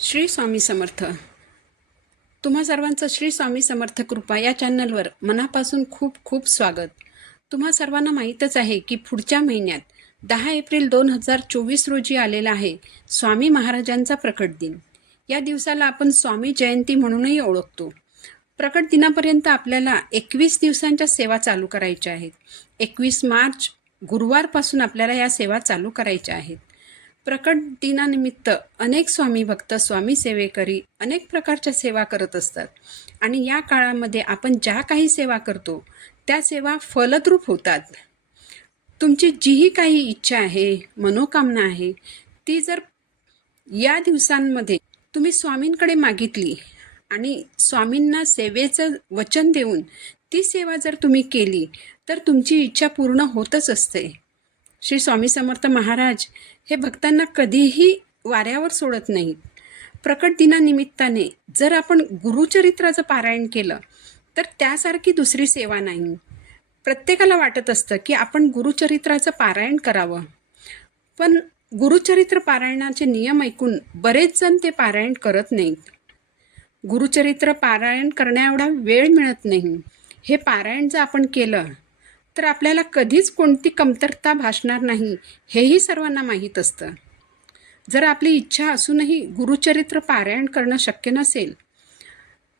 श्री स्वामी समर्थ. तुम्हा सर्वांचं श्री स्वामी समर्थ कृपा या चॅनलवर मनापासून खूप खूप स्वागत. तुम्हा सर्वांना माहीतच आहे की पुढच्या महिन्यात 10 एप्रिल 2024 रोजी आलेला आहे स्वामी महाराजांचा प्रकट दिन. या दिवसाला आपण स्वामी जयंती म्हणूनही ओळखतो. प्रकट दिनापर्यंत आपल्याला 21 दिवसांच्या सेवा चालू करायच्या आहेत. 21 मार्च गुरुवारपासून आपल्याला या सेवा चालू करायच्या आहेत. प्रकट दिनानिमित्त अनेक स्वामी भक्त, स्वामी सेवेकरी अनेक प्रकारच्या सेवा करत असतात आणि या काळामध्ये आपण ज्या काही सेवा करतो त्या सेवा फलद्रूप होतात. तुमची जीही काही इच्छा आहे, मनोकामना आहे, ती जर या दिवसांमध्ये तुम्ही स्वामींकडे मागितली आणि स्वामींना सेवेचं वचन देऊन ती सेवा जर तुम्ही केली तर तुमची इच्छा पूर्ण होतच असते. श्री स्वामी समर्थ महाराज हे भक्तांना कधीही वाऱ्यावर सोडत नाहीत. प्रकट दिनानिमित्ताने जर आपण गुरुचरित्राचं पारायण केलं तर त्यासारखी दुसरी सेवा नाही. प्रत्येकाला वाटत असतं की आपण गुरुचरित्राचं पारायण करावं, पण गुरुचरित्र पारायणाचे नियम ऐकून बरेच जण ते पारायण करत नाहीत. गुरुचरित्र पारायण करण्याएवढा वेळ मिळत नाही. हे पारायण जर आपण केलं तर आपल्याला कधीच कोणती कमतरता भासणार नाही, हेही सर्वांना माहीत असतं. जर आपली इच्छा असूनही गुरुचरित्र पारायण करणं शक्य नसेल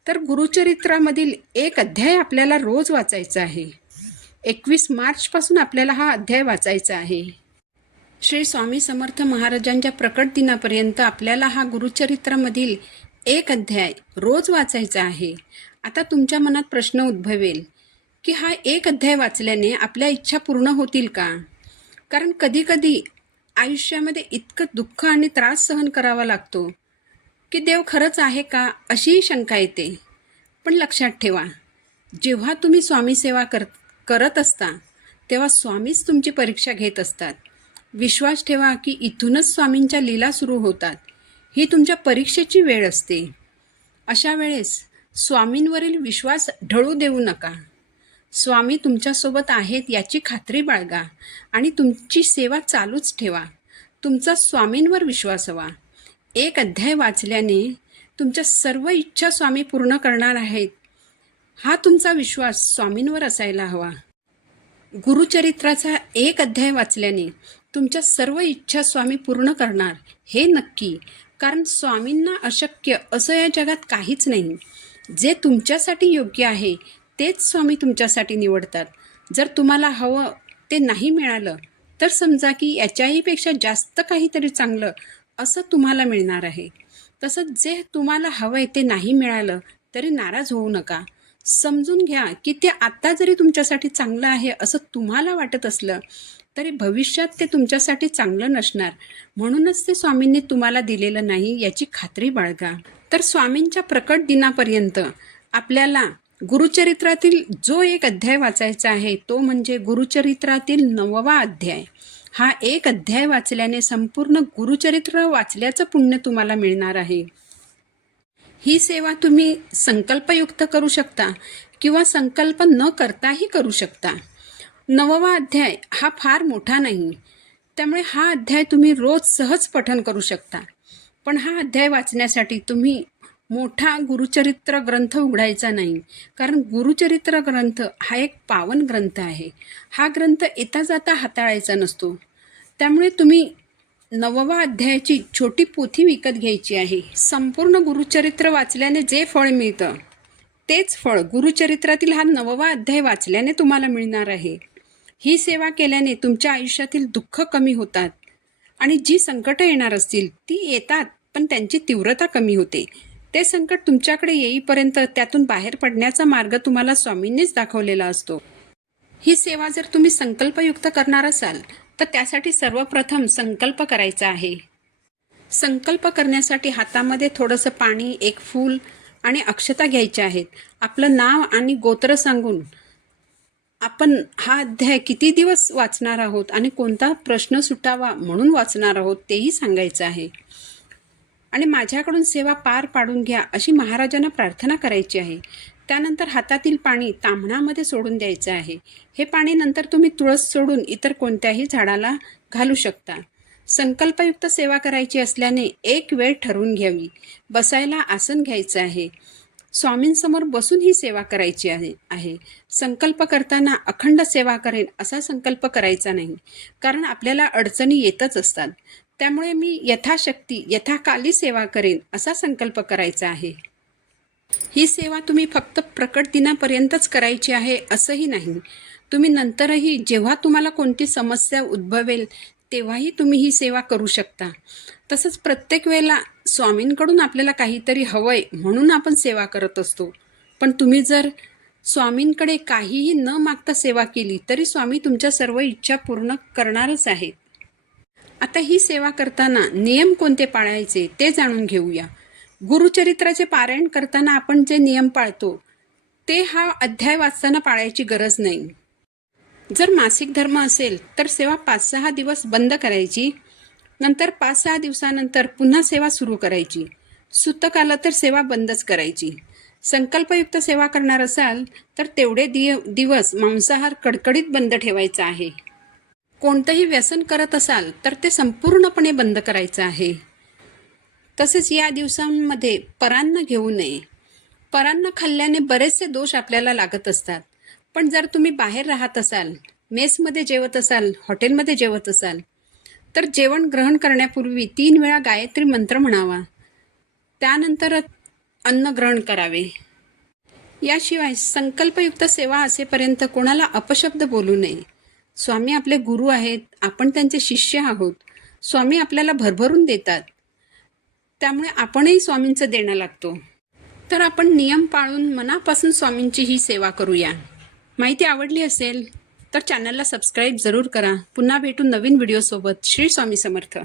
तर गुरुचरित्रामधील एक अध्याय आपल्याला रोज वाचायचा आहे. 21 मार्चपासून आपल्याला हा अध्याय वाचायचा आहे. श्री स्वामी समर्थ महाराजांच्या प्रकट दिनापर्यंत आपल्याला हा गुरुचरित्रामधील एक अध्याय रोज वाचायचा आहे. आता तुमच्या मनात प्रश्न उद्भवेल की हा एक अध्याय वाचल्याने आपल्या इच्छा पूर्ण होतील का? कारण कधीकधी आयुष्यामध्ये इतकं दुःख आणि त्रास सहन करावा लागतो की देव खरंच आहे का, अशीही शंका येते. पण लक्षात ठेवा, जेव्हा तुम्ही स्वामी सेवा करत असता तेव्हा स्वामीच तुमची परीक्षा घेत असतात. विश्वास ठेवा की इथूनच स्वामींच्या लीला सुरू होतात. ही तुमच्या परीक्षेची वेळ असते. अशा वेळेस स्वामींवरील विश्वास ढळू देऊ नका. स्वामी तुमच्यासोबत आहेत याची खात्री बाळगा आणि तुमची सेवा चालूच ठेवा. तुमचा स्वामींवर विश्वास हवा. एक अध्याय वाचल्याने तुमच्या सर्व इच्छा स्वामी पूर्ण करणार आहेत, हा तुमचा विश्वास स्वामींवर असायला हवा. गुरुचरित्राचा एक अध्याय वाचल्याने तुमच्या सर्व इच्छा स्वामी पूर्ण करणार हे नक्की. कारण स्वामींना अशक्य असं या जगात काहीच नाही. जे तुमच्यासाठी योग्य आहे तेच स्वामी तुमच्यासाठी निवडतात. जर तुम्हाला हवं ते नाही मिळालं तर समजा की याच्याहीपेक्षा जास्त काहीतरी चांगलं असं तुम्हाला मिळणार आहे. तसंच जे तुम्हाला हवं आहे ते नाही मिळालं तरी नाराज होऊ नका. समजून घ्या की ते आत्ता जरी तुमच्यासाठी चांगलं आहे असं तुम्हाला वाटत असलं तरी भविष्यात ते तुमच्यासाठी चांगलं नसणार. म्हणूनच ते स्वामींनी तुम्हाला दिलेलं नाही याची खात्री बाळगा. तर स्वामींच्या प्रकट दिनापर्यंत आपल्याला गुरुचरित्रातील जो एक अध्याय वाचायचा आहे तो म्हणजे गुरुचरित्रातील 9वा अध्याय. हा एक अध्याय वाचल्याने संपूर्ण गुरुचरित्र वाचल्याचं पुण्य तुम्हाला मिळणार आहे. ही सेवा तुम्ही संकल्पयुक्त करू शकता किंवा संकल्प न करताही करू शकता. 9वा अध्याय हा फार मोठा नाही, त्यामुळे हा अध्याय तुम्ही रोज सहज पठण करू शकता. पण हा अध्याय वाचण्यासाठी तुम्ही मोठा गुरुचरित्र ग्रंथ उघडायचा नाही, कारण गुरुचरित्र ग्रंथ हा एक पावन ग्रंथ आहे. हा ग्रंथ येता जाता हाताळायचा नसतो. त्यामुळे तुम्ही 9वा अध्यायाची छोटी पोथी विकत घ्यायची आहे. संपूर्ण गुरुचरित्र वाचल्याने जे फळ मिळतं तेच फळ गुरुचरित्रातील हा 9वा अध्याय वाचल्याने तुम्हाला मिळणार आहे. ही सेवा केल्याने तुमच्या आयुष्यातील दुःख कमी होतात आणि जी संकटं येणार असतील ती येतात, पण त्यांची तीव्रता कमी होते. ते संकट तुमच्याकडे येईपर्यंत त्यातून बाहेर पडण्याचा मार्ग तुम्हाला स्वामींनीच दाखवलेला असतो. ही सेवा जर तुम्ही संकल्पयुक्त करणार असाल तर त्यासाठी सर्वप्रथम संकल्प करायचा आहे. संकल्प करण्यासाठी हातामध्ये थोडंसं पाणी, एक फूल आणि अक्षता घ्यायच्या आहेत. आपलं नाव आणि गोत्र सांगून आपण हा अध्याय किती दिवस वाचणार आहोत आणि कोणता प्रश्न सुटावा म्हणून वाचणार आहोत तेही सांगायचं आहे. आणि माझ्याकडून सेवा पार पाडून घ्या अशी महाराजांना प्रार्थना करायची आहे. त्यानंतर हातातील पाणी ताम्हणामध्ये सोडून द्यायचं आहे. हे पाणी नंतर तुम्ही तुळस सोडून इतर कोणत्याही झाडाला घालू शकता. संकल्पयुक्त सेवा करायची असल्याने एक वेळ ठरवून घ्यावी. बसायला आसन घ्यायचं आहे. स्वामींसमोर बसून ही सेवा करायची आहे. संकल्प करताना अखंड सेवा करेन असा संकल्प करायचा नाही, कारण आपल्याला अडचणी येतच असतात. त्यामुळे मी यथाशक्ती यथाकाली सेवा करेन असा संकल्प करायचा आहे. ही सेवा तुम्ही फक्त प्रकट दिनापर्यंतच करायची आहे असंही नाही. तुम्ही नंतरही जेव्हा तुम्हाला कोणती समस्या उद्भवेल तेव्हाही तुम्ही ही सेवा करू शकता. तसंच प्रत्येक वेळेला स्वामींकडून आपल्याला काहीतरी हवंय म्हणून आपण सेवा करत असतो. पण तुम्ही जर स्वामींकडे काहीही न मागता सेवा केली तरी स्वामी तुमच्या सर्व इच्छा पूर्ण करणारच आहेत. आता ही सेवा करताना नियम कोणते पाळायचे ते जाणून घेऊया. गुरुचरित्राचे पारायण करताना आपण जे नियम पाळतो ते हा अध्याय वाचताना पाळायची गरज नाही. जर मासिक धर्म असेल तर सेवा 5-6 दिवस बंद करायची, नंतर 5-6 दिवसानंतर पुन्हा सेवा सुरू करायची. सुतक आलं तर सेवा बंदच करायची. संकल्पयुक्त सेवा करणार असाल तर तेवढे दिवस मांसाहार कडकडीत बंद ठेवायचा आहे. कोणतंही व्यसन करत असाल तर ते संपूर्णपणे बंद करायचं आहे. तसेच या दिवसांमध्ये परान्न घेऊ नये. परान्न खाल्ल्याने बरेचसे दोष आपल्याला लागत असतात. पण जर तुम्ही बाहेर राहत असाल, मेसमध्ये जेवत असाल, हॉटेलमध्ये जेवत असाल तर जेवण ग्रहण करण्यापूर्वी 3 वेळा गायत्री मंत्र म्हणावा, त्यानंतर अन्न ग्रहण करावे. याशिवाय संकल्पयुक्त सेवा असेपर्यंत कोणाला अपशब्द बोलू नये. स्वामी आपले गुरु आहेत, आपण त्यांचे शिष्य आहोत. स्वामी आपल्याला भरभरून देतात, त्यामुळे आपणही स्वामींचं देणं लागतो. तर आपण नियम पाळून मनापासून स्वामींची ही सेवा करूया. माहिती आवडली असेल तर चॅनलला सबस्क्राईब जरूर करा. पुन्हा भेटू नवीन व्हिडिओसोबत. श्री स्वामी समर्थ.